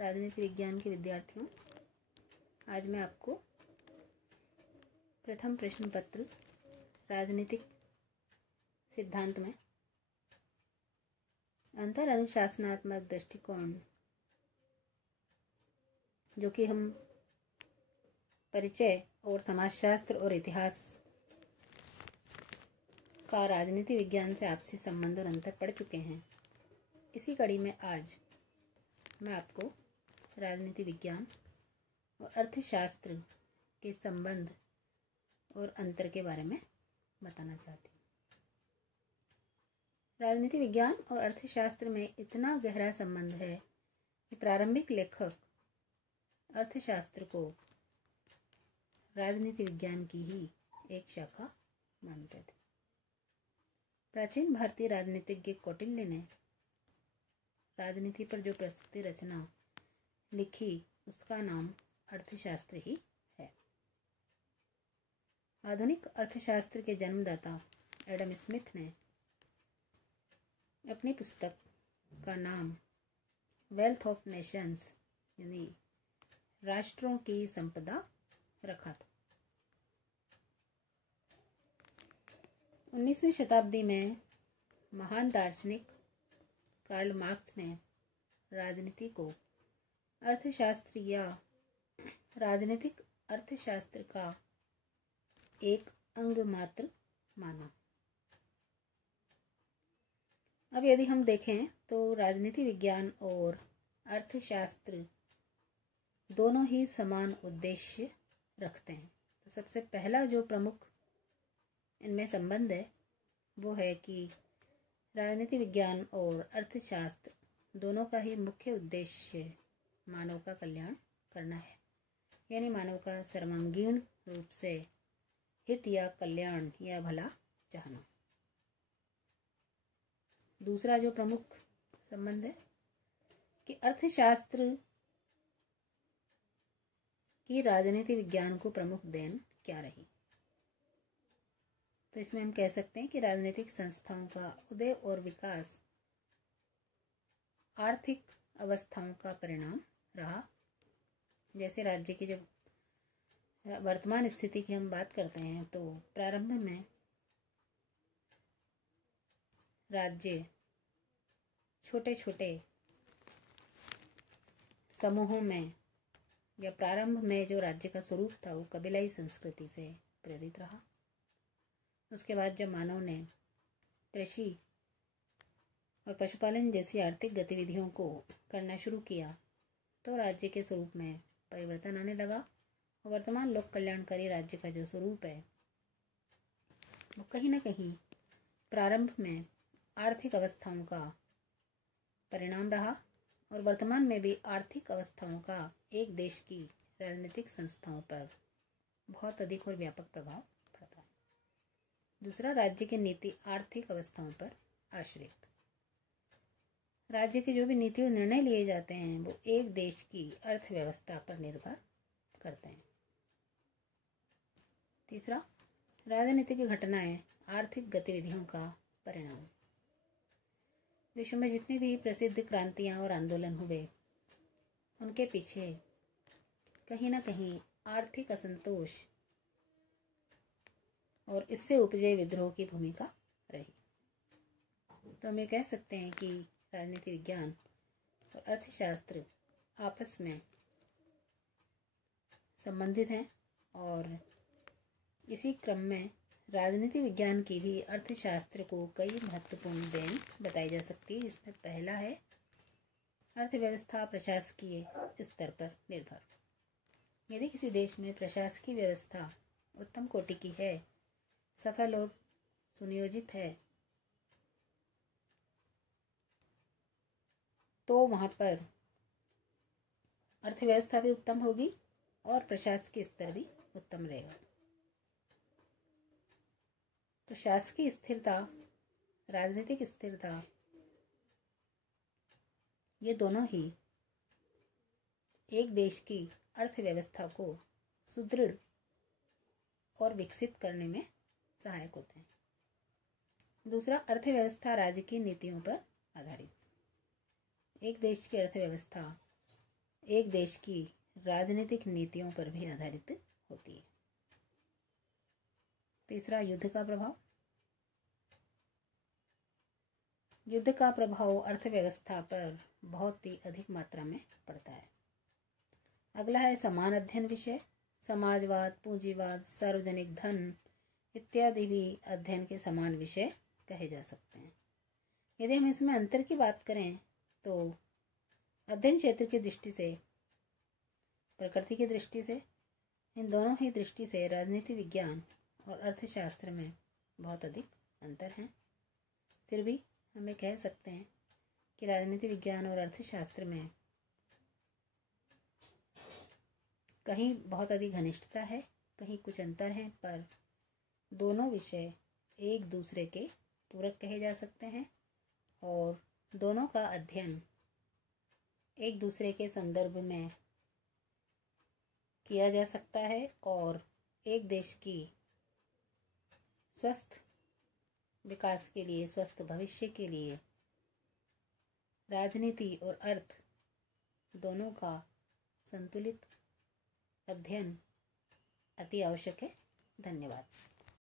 राजनीति विज्ञान के विद्यार्थियों, आज मैं आपको प्रथम प्रश्न पत्र राजनीतिक सिद्धांत में अंतर अनुशासनात्मक दृष्टिकोण, जो कि हम परिचय और समाजशास्त्र और इतिहास का राजनीति विज्ञान से आपसी संबंध और अंतर पढ़ चुके हैं। इसी कड़ी में आज मैं आपको राजनीति विज्ञान और अर्थशास्त्र के संबंध और अंतर के बारे में बताना चाहती हूँ। राजनीति विज्ञान और अर्थशास्त्र में इतना गहरा संबंध है कि प्रारंभिक लेखक अर्थशास्त्र को राजनीति विज्ञान की ही एक शाखा मानते थे। प्राचीन भारतीय राजनीतिज्ञ कौटिल्य ने राजनीति पर जो प्रसिद्ध रचना लिखी उसका नाम अर्थशास्त्र ही है। आधुनिक अर्थशास्त्र के जन्मदाता एडम स्मिथ ने अपनी पुस्तक का नाम वेल्थ ऑफ नेशंस यानी राष्ट्रों की संपदा रखा था। 19वीं शताब्दी में महान दार्शनिक कार्ल मार्क्स ने राजनीति को अर्थशास्त्र या राजनीतिक अर्थशास्त्र का एक अंग मात्र माना। अब यदि हम देखें तो राजनीति विज्ञान और अर्थशास्त्र दोनों ही समान उद्देश्य रखते हैं। तो सबसे पहला जो प्रमुख इनमें संबंध है वो है कि राजनीति विज्ञान और अर्थशास्त्र दोनों का ही मुख्य उद्देश्य मानव का कल्याण करना है, यानी मानव का सर्वांगीण रूप से हित या कल्याण या भला चाहना। दूसरा जो प्रमुख संबंध है कि अर्थशास्त्र की राजनीति विज्ञान को प्रमुख देन क्या रही। तो इसमें हम कह सकते हैं कि राजनीतिक संस्थाओं का उदय और विकास आर्थिक अवस्थाओं का परिणाम रहा। जैसे राज्य की जब वर्तमान स्थिति की हम बात करते हैं तो प्रारंभ में राज्य छोटे छोटे समूहों में या प्रारंभ में जो राज्य का स्वरूप था वो कबीलाई संस्कृति से प्रेरित रहा। उसके बाद जब मानव ने कृषि और पशुपालन जैसी आर्थिक गतिविधियों को करना शुरू किया तो राज्य के स्वरूप में परिवर्तन आने लगा और वर्तमान लोक कल्याणकारी राज्य का जो स्वरूप है वो कहीं ना कहीं प्रारंभ में आर्थिक अवस्थाओं का परिणाम रहा और वर्तमान में भी आर्थिक अवस्थाओं का एक देश की राजनीतिक संस्थाओं पर बहुत अधिक और व्यापक प्रभाव पड़ता है। दूसरा, राज्य की नीति आर्थिक अवस्थाओं पर आश्रित। राज्य की जो भी नीति और निर्णय लिए जाते हैं वो एक देश की अर्थव्यवस्था पर निर्भर करते हैं। तीसरा, राजनीतिक घटनाएं आर्थिक गतिविधियों का परिणाम। विश्व में जितनी भी प्रसिद्ध क्रांतियां और आंदोलन हुए उनके पीछे कहीं ना कहीं आर्थिक असंतोष और इससे उपजे विद्रोह की भूमिका रही। तो हम ये कह सकते हैं कि राजनीति विज्ञान और अर्थशास्त्र आपस में संबंधित हैं और इसी क्रम में राजनीति विज्ञान की भी अर्थशास्त्र को कई महत्वपूर्ण देन बताई जा सकती है, जिसमें पहला है अर्थव्यवस्था प्रशासकीय स्तर पर निर्भर। यदि किसी देश में प्रशासकीय व्यवस्था उत्तम कोटि की है, सफल और सुनियोजित है, तो वहाँ पर अर्थव्यवस्था भी उत्तम होगी और प्रशासकीय स्तर भी उत्तम रहेगा। तो शासकीय स्थिरता, राजनीतिक स्थिरता, ये दोनों ही एक देश की अर्थव्यवस्था को सुदृढ़ और विकसित करने में सहायक होते हैं। दूसरा, अर्थव्यवस्था राज्य की नीतियों पर आधारित। एक देश की अर्थव्यवस्था एक देश की राजनीतिक नीतियों पर भी आधारित होती है। तीसरा, युद्ध का प्रभाव। युद्ध का प्रभाव अर्थव्यवस्था पर बहुत ही अधिक मात्रा में पड़ता है। अगला है समान अध्ययन विषय। समाजवाद, पूंजीवाद, सार्वजनिक धन इत्यादि भी अध्ययन के समान विषय कहे जा सकते हैं। यदि हम इसमें अंतर की बात करें तो अध्ययन क्षेत्र की दृष्टि से, प्रकृति की दृष्टि से, इन दोनों ही दृष्टि से राजनीति विज्ञान और अर्थशास्त्र में बहुत अधिक अंतर हैं। फिर भी हमें कह सकते हैं कि राजनीति विज्ञान और अर्थशास्त्र में कहीं बहुत अधिक घनिष्ठता है, कहीं कुछ अंतर हैं, पर दोनों विषय एक दूसरे के पूरक कहे जा सकते हैं और दोनों का अध्ययन एक दूसरे के संदर्भ में किया जा सकता है और एक देश की स्वस्थ विकास के लिए, स्वस्थ भविष्य के लिए राजनीति और अर्थ दोनों का संतुलित अध्ययन अति आवश्यक है। धन्यवाद।